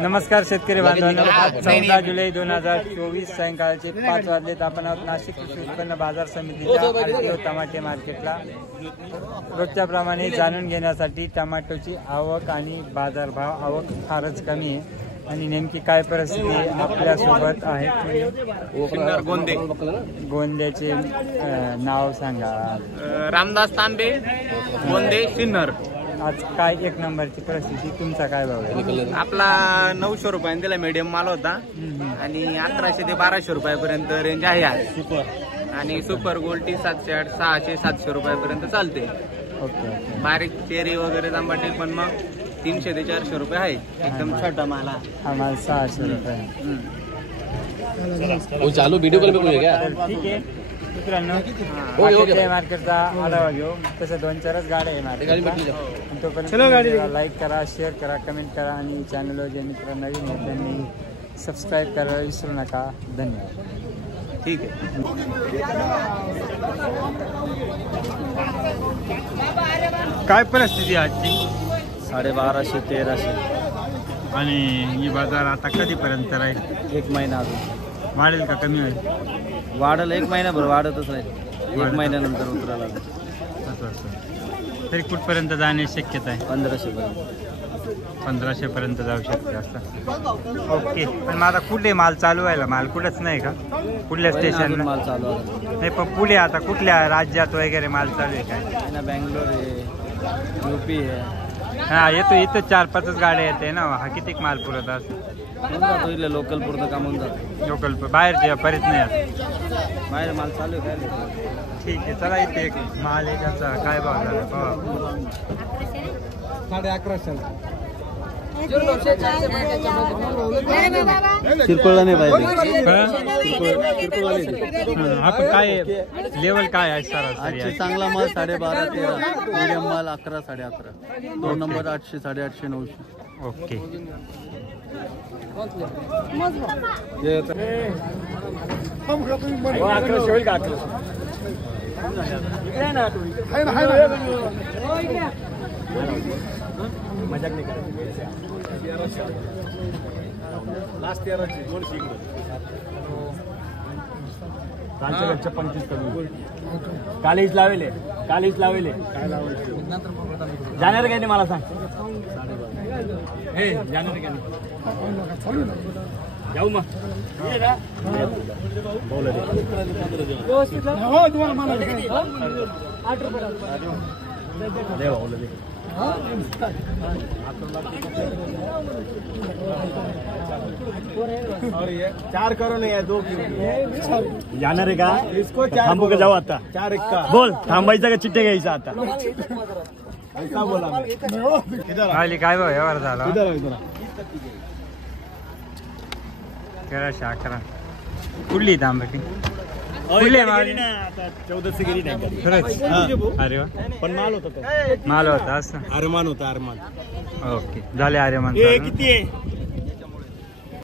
नमस्कार शेतकरी बांधवांनो, आज 14 जुलै 2024 सायंकाळचे 5 वाजलेत. आपण आहोत नाशिक कृषी उत्पन्न बाजार समितीच्या आरटीओ टमाटे मार्केटला. रोजच्या प्रमाणे जाणून घेण्यासाठी टमाटोची आवक आणि बाजारभाव. आवक फारच कमी आहे आणि नेमकी काय परिस्थिती आपल्या सोबत आहे. गोंदे गोंद्याचे नाव सांगा. रामदास तांबे, गोंदे, सिन्नर. आज काय एक नंबरची परिस्थिती, तुमचा काय भाव आहे? आपला 900 रुपयांनी दिला मीडियम माल होता आणि 1100 ते 1200 रुपयापर्यंत रेंज आहे आज. आणि सुपर गोल्टी 700, 600, 700 रुपयापर्यंत चालते. ओके. बारीक चेरी वगैरे तांबाटे पण मग 300 ते 400 रुपये आहे. एकदम छोटा माल आम्हाला 600 रुपये. चालू व्हिडिओ कॉल पे क्या? ठीक आहे मित्रांनो, मार्केटचा आढावा घेऊ. तसं 2-4च गाड्या आहे मार्केटला. तोपर्यंत लाईक करा, शेअर करा, कमेंट करा आणि चॅनलवर जे मित्र नवीन आहेत त्यांनी सबस्क्राईब करायला विसरू नका. धन्यवाद. ठीक आहे. काय परिस्थिती आजची? 1250, 1300 आणि ही बाजार आता कधीपर्यंत राहील? 1 महिना अजून वाढेल का कमी होईल? वाढलं 1 महिनाभर वाढतच राहील. 1 महिन्यानंतर उतरायला तरी कुठपर्यंत जाण्याची शक्यता आहे? 1500 पर्यंत. 1500 पर्यंत जाऊ शकते असं. ओके. पण माझा कुठे माल चालू व्हायला? माल कुठंच नाही का? कुठल्या स्टेशनला माल चालू आहे? नाही, पण पुढे आता कुठल्या राज्यात वगैरे माल चालू आहे काय? ना बँगलोर आहे, यूपी आहे. हा, येतो. इथं 4-5च गाड्या येते ना. हा किती माल पुरत असं? इथले लोकल पुरतं काम होऊन जातं. लोकल बाहेरचे परत नाही. बाहेर माल चालू आहे काय? ठीक आहे, चला. इथे एक माल आहे, त्याचा काय भाव झाला भावा? 1150. किरकोळला नाही पाहिजे. आपण काय लेवल काय आहे सरासरी? आजची चांगला माल 12.5-13, मीडियम माल 11, 11.5, 2 नंबर 800, 850, 900. ओके. मजाक नाही करायची. लास्ट 13ची 200 इकडे. 25 कमी. कालीच लावेले. काय जाणार काय नाही मला सांग. हे जाणार काय नाही? जाऊ मग. और ये 4 करो नहीं है, 2 जाणार आहे का? इसको थांबू का जाऊ आता? 4 1 बोल. थांबायचा का चिट्टे घ्यायचा आता? ऐसा बोला. खाली काय भाव व्यवहार झाला? 1311. कुठली तांबटी? कुठले माल? 1400 गेली नाही. खरंच? अरे वा. पण माल होता. माल होता असं? अरमान होता. अरमान. ओके, झाले. अरे मान किती आहे?